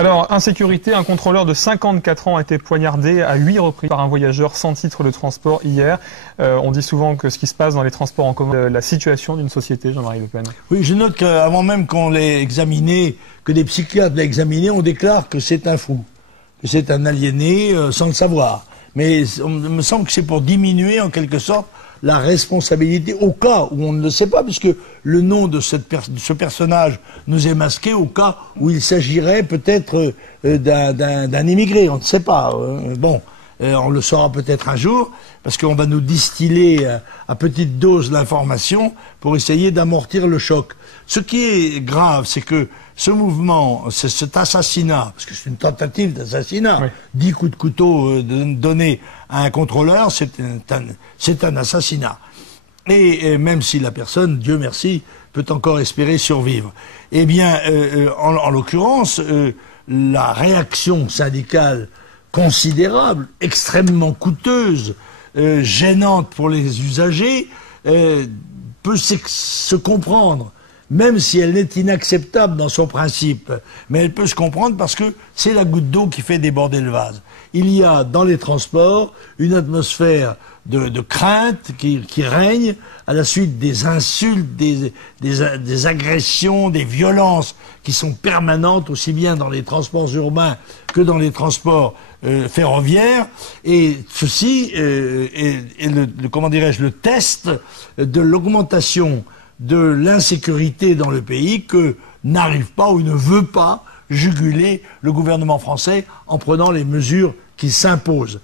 Alors, insécurité, un contrôleur de 54 ans a été poignardé à 8 reprises par un voyageur sans titre de transport hier. On dit souvent que ce qui se passe dans les transports en commun, la situation d'une société, Jean-Marie Le Pen. Oui, je note qu'avant même qu'on l'ait examiné, que des psychiatres l'aient examiné, on déclare que c'est un fou, que c'est un aliéné sans le savoir. Mais il me semble que c'est pour diminuer en quelque sorte la responsabilité au cas où on ne le sait pas, puisque le nom de ce personnage nous est masqué au cas où il s'agirait peut-être d'un immigré, on ne sait pas. On le saura peut-être un jour, parce qu'on va nous distiller à petite dose l'information pour essayer d'amortir le choc. Ce qui est grave, c'est que ce mouvement, cet assassinat, parce que c'est une tentative d'assassinat, oui. 10 coups de couteau donnés à un contrôleur, c'est un assassinat. Et même si la personne, Dieu merci, peut encore espérer survivre. Eh bien, en l'occurrence, la réaction syndicale considérable, extrêmement coûteuse, gênante pour les usagers, peut se comprendre. Même si elle est inacceptable dans son principe, mais elle peut se comprendre parce que c'est la goutte d'eau qui fait déborder le vase. Il y a dans les transports une atmosphère de crainte qui règne à la suite des insultes, des agressions, des violences qui sont permanentes aussi bien dans les transports urbains que dans les transports ferroviaires. Et ceci est le test de l'augmentation de l'insécurité dans le pays que n'arrive pas ou ne veut pas juguler le gouvernement français en prenant les mesures qui s'imposent.